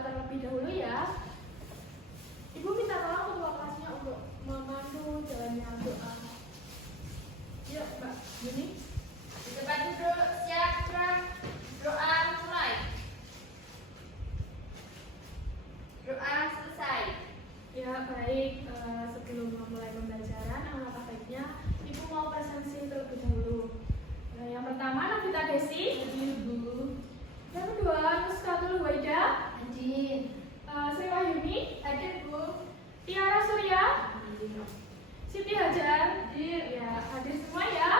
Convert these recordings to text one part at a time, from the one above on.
terlebih dahulu ya. Ibu minta tolong ketua kelasnya untuk memandu jalannya doa. Yuk Mbak Yuni. Di tempat duduk, siap, gerak. Doa mulai. Doa selesai. Ya baik, sebelum memulai pembelajaran, alangkah baiknya Ibu mau presensi terlebih dahulu. Yang pertama Nafita Desi. Ibu. Yang kedua Nuskatul Waida. Hadir. Sri Wahyuni. Hadir, Bu. Tiara Surya. Siti Hajar. Hadir. Ya hadir semua ya.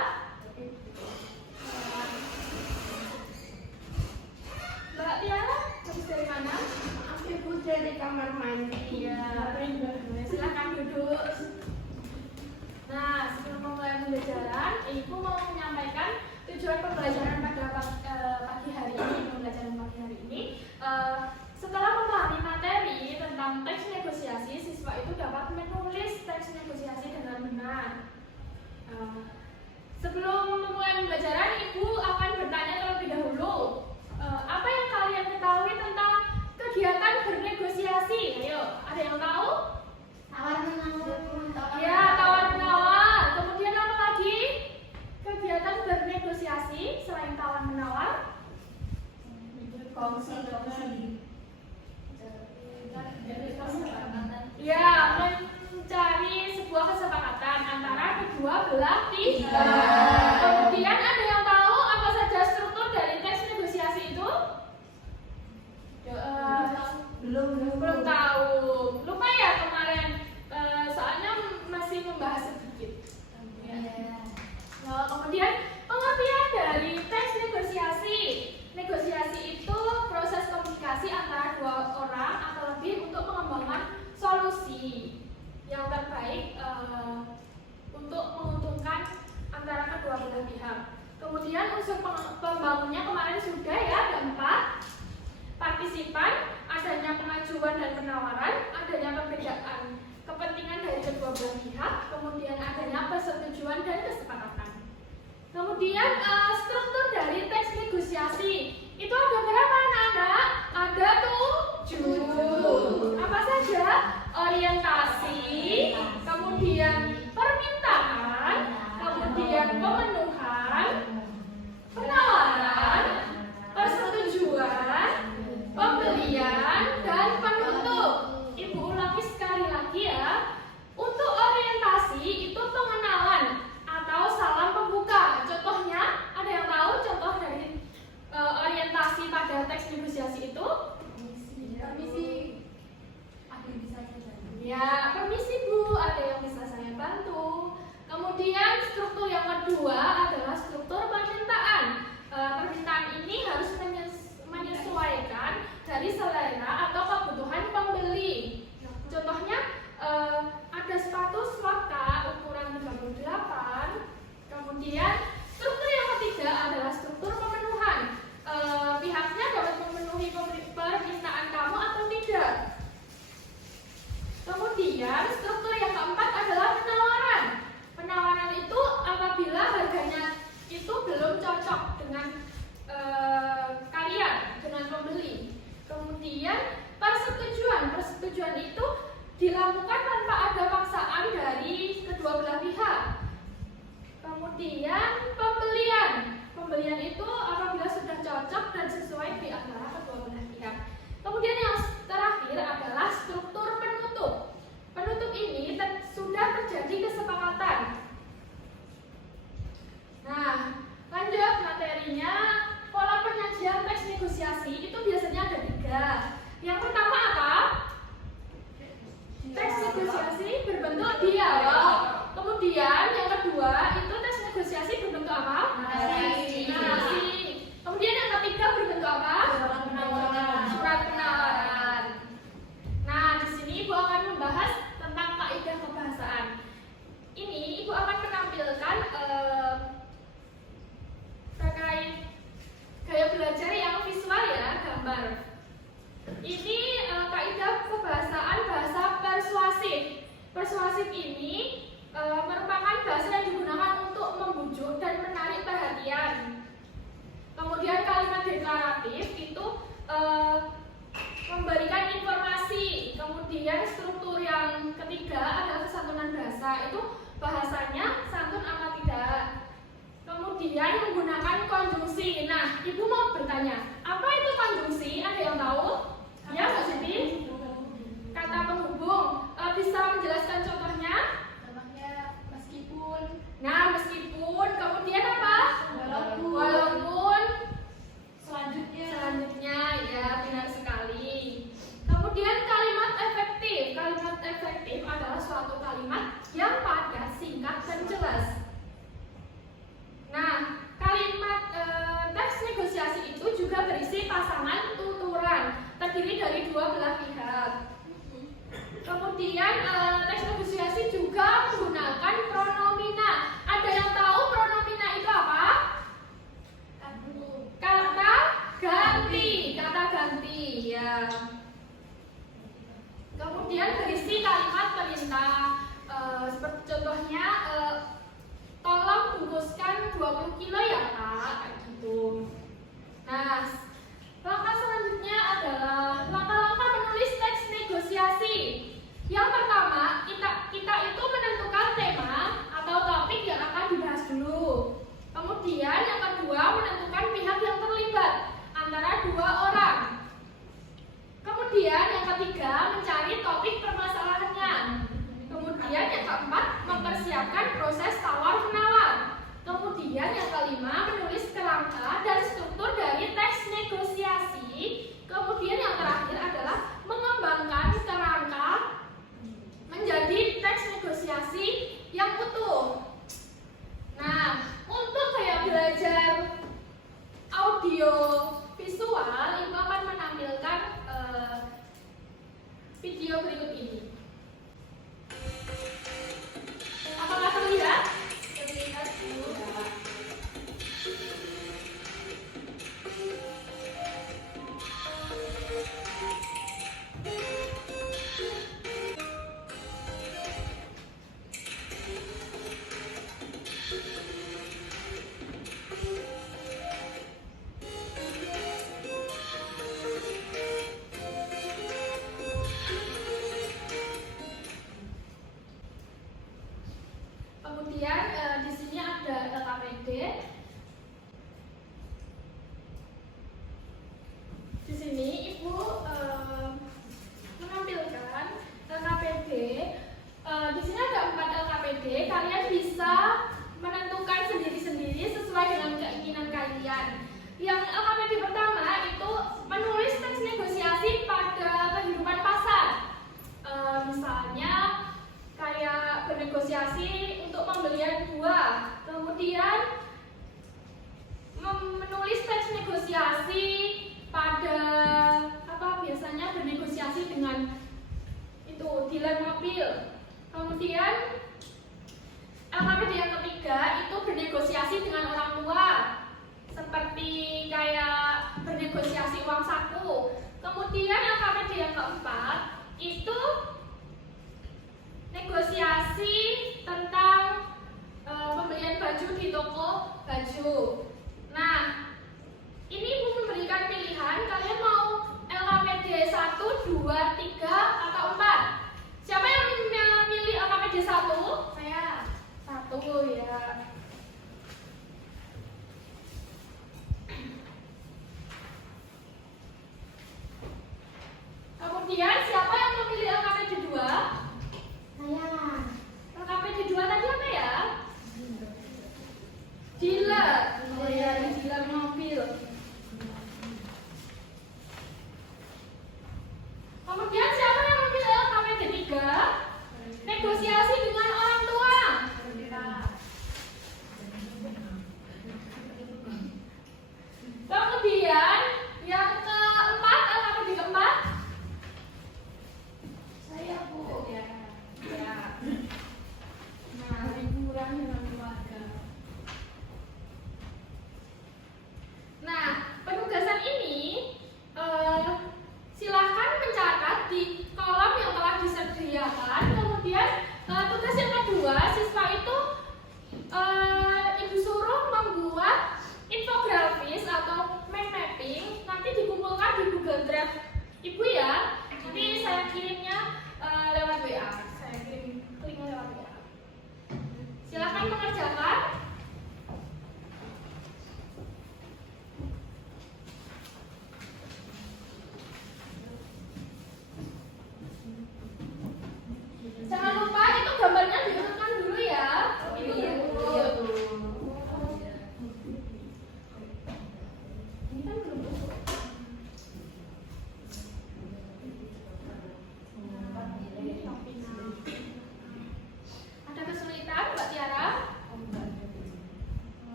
Mbak Tiara, habis dari mana? Maaf Ibu, dari kamar mandi. Iya, silakan duduk. Nah, sebelum memulai pembelajaran, Ibu mau menyampaikan tujuan pembelajaran pada pagi hari ini. Pembelajaran pagi hari ini, setelah memahami materi tentang teks negosiasi, siswa itu dapat menulis teks negosiasi dengan benar. Sebelum memulai pembelajaran, Ibu akan bertanya terlebih dahulu. Apa yang kalian ketahui tentang kegiatan bernegosiasi? Ayo, ada yang tahu? Tawar-menawar. Ya, tawar-menawar. Kemudian apa lagi? Kegiatan bernegosiasi selain tawar-menawar? Kongsi. Ya, mencari sebuah kesepakatan antara kedua belah pihak. Kemudian ada yang tahu apa saja struktur dari teks negosiasi itu? Belum tahu. Lupa ya kemarin, soalnya masih membahas sedikit. Nah, kemudian pengertian dari teks negosiasi. Negosiasi itu proses komunikasi antara dua orang atau lebih untuk mengembangkan solusi yang terbaik untuk menguntungkan antara kedua belah pihak. Kemudian unsur pembangunnya kemarin sudah ya, ada 4. Partisipan, adanya pengajuan dan penawaran, adanya perbedaan kepentingan dari kedua belah pihak, kemudian adanya persetujuan dan kesepakatan. Kemudian struktur dari teks negosiasi itu ada berapa anak-anak? Ada 7. Apa saja? Orientasi, kemudian permintaan, kemudian pemenuhan, penawaran, persetujuan, pembelian, dan penutup. Ibu ulangi sekali lagi ya. Untuk orientasi itu pengenalan atau salam pembuka. Contohnya, ada yang tahu contoh dari orientasi pada teks negosiasi itu? Permisi. Ada yang bisa saya bantu? Ya, permisi Bu, ada yang bisa saya bantu. Kemudian struktur yang kedua adalah struktur permintaan. Permintaan ini harus menyesuaikan dari selera atau kebutuhan pembeli. Contohnya ada sepatu Sloka ukuran 38. Kemudian struktur yang ketiga adalah struktur pemenuhan. Pihaknya dapat memenuhi permintaan kamu atau tidak. Kemudian struktur yang keempat adalah penawaran. Penawaran itu apabila harganya itu belum cocok dengan kalian, dengan pembeli. Kemudian persetujuan. Persetujuan itu dilakukan tanpa ada paksaan dari kedua belah pihak. Kemudian pembelian. Pembelian itu apabila sudah cocok dan sesuai di antara kedua belah pihak. Kemudian yang terakhir adalah struktur penutup. Penutup ini sudah terjadi kesepakatan. Nah, lanjut materinya. Pola penyajian teks negosiasi itu biasanya ada 3. Yang pertama apa? Teks negosiasi berbentuk dialog. Kemudian yang kedua itu teks negosiasi berbentuk bahasa. Itu bahasanya santun apa tidak. Kemudian menggunakan konjungsi. Nah, Ibu mau bertanya, apa itu konjungsi? Ada yang tahu? Ya, Mbak Siti? Kata penghubung. Bisa menjelaskan contohnya? Contohnya meskipun, Nah, meskipun, kemudian apa? walaupun, Walaupun, selanjutnya, ya benar sekali. Kemudian kalimat efektif. Kalimat efektif adalah suatu kalimat yang padat, singkat, dan jelas. Nah, kalimat teks negosiasi itu juga berisi pasangan tuturan, terdiri dari dua belah pihak. Kemudian teks negosiasi juga menggunakan pronomina. Ada yang tahu pronomina itu apa? Kata ganti, ya. Kemudian berisi kalimat perintah, seperti contohnya, tolong bungkuskan 20 kilo ya Kak, kayak gitu. Nah, langkah selanjutnya adalah langkah-langkah menulis teks negosiasi. Yang pertama, kita itu menentukan tema atau topik yang akan dibahas dulu. Kemudian yang kedua, menentukan pihak yang terlibat antara dua orang. Kemudian yang ketiga, mencari topik permasalahannya. Kemudian yang keempat, mempersiapkan proses tawar-menawar. Kemudian yang kelima, menulis kerangka dan struktur dari teks negosiasi. Kemudian yang terakhir adalah mengembangkan kerangka menjadi teks negosiasi yang utuh. Nah, untuk kayak belajar audio visual, Ibu akan menampilkan video berikut ini. Apakah terlihat? terlihat Bu. Kemudian di sini ada LKPD. Di sini Ibu menampilkan LKPD. Di sini ada 4 LKPD. Kalian bisa menentukan sendiri-sendiri sesuai dengan keinginan kalian. Yang LKPD pertama itu menulis teks negosiasi pada kehidupan pasar. Misalnya kayak bernegosiasi untuk pembelian buah, kemudian menulis teks negosiasi pada biasanya bernegosiasi dengan itu dealer mobil. Kemudian LKPD yang ketiga itu bernegosiasi dengan orang tua, seperti kayak bernegosiasi uang saku. Kemudian LKPD yang keempat itu negosiasi tentang pembelian baju di toko baju. Nah, ini Ibu memberikan pilihan, kalian mau LKPD 1, 2, 3, atau 4? Siapa yang memilih LKPD 1? Saya 1 ya. Kemudian siapa yang memilih LKPD 2? LKPD 2 tadi apa ya? Dealer. Oh ya, dealer mobil. Kemudian siapa yang memilih LKPD 3? Negosiasi dengan orang tua.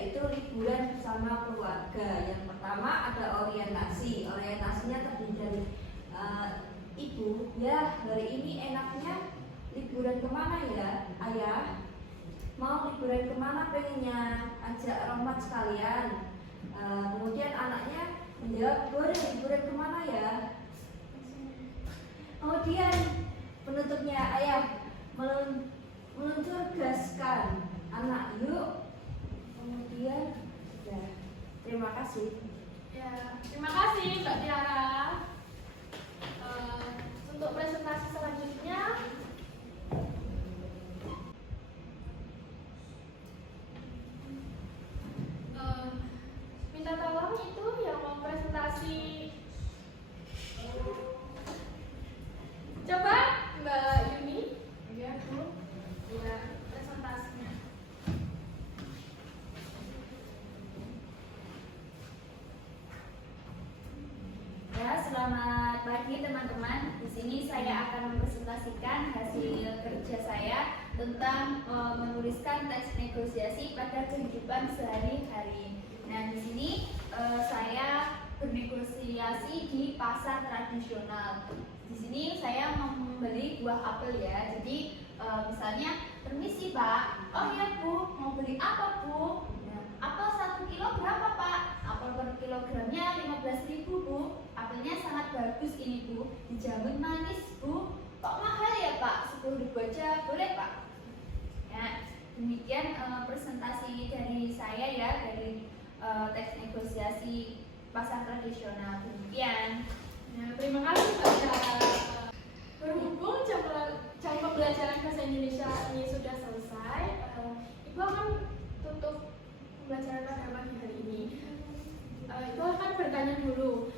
yaitu liburan bersama keluarga. Yang pertama ada orientasi. Orientasinya terdiri dari ibu, ya hari ini enaknya liburan kemana ya ayah? Mau liburan kemana pengennya? Ajak rombak sekalian. Kemudian anaknya menjawab, boleh liburan kemana ya? Kemudian penutupnya ayah meluncur gaskan anak yuk. Kemudian ya, terima kasih. Ya, terima kasih Mbak Tiara. Untuk presentasi selanjutnya, minta tolong itu yang mau presentasi. Coba Mbak Yuni. Iya, Bu. Ya, presentasinya. Ya, selamat pagi teman-teman. Di sini saya akan mempresentasikan hasil kerja saya tentang menuliskan teks negosiasi pada kehidupan sehari-hari. Nah, di sini saya bernegosiasi di pasar tradisional. Di sini saya membeli buah apel ya. Jadi misalnya, permisi Pak. Oh ya Bu, mau beli apa Bu? Nah, apel 1 kilo berapa Pak? Apel per kilogramnya 15.000 Bu. Apelnya sangat bagus ini Bu, dijamin manis Bu. Kok mahal ya Pak? 10.000 aja boleh Pak? Ya, demikian presentasi dari saya ya, dari teks negosiasi pasar tradisional. Demikian. Nah, terima kasih Mbak Tiara. Berhubung jam pembelajaran bahasa Indonesia ini sudah selesai, Ibu akan tutup pembelajaran pada pagi hari ini. Ibu akan bertanya dulu,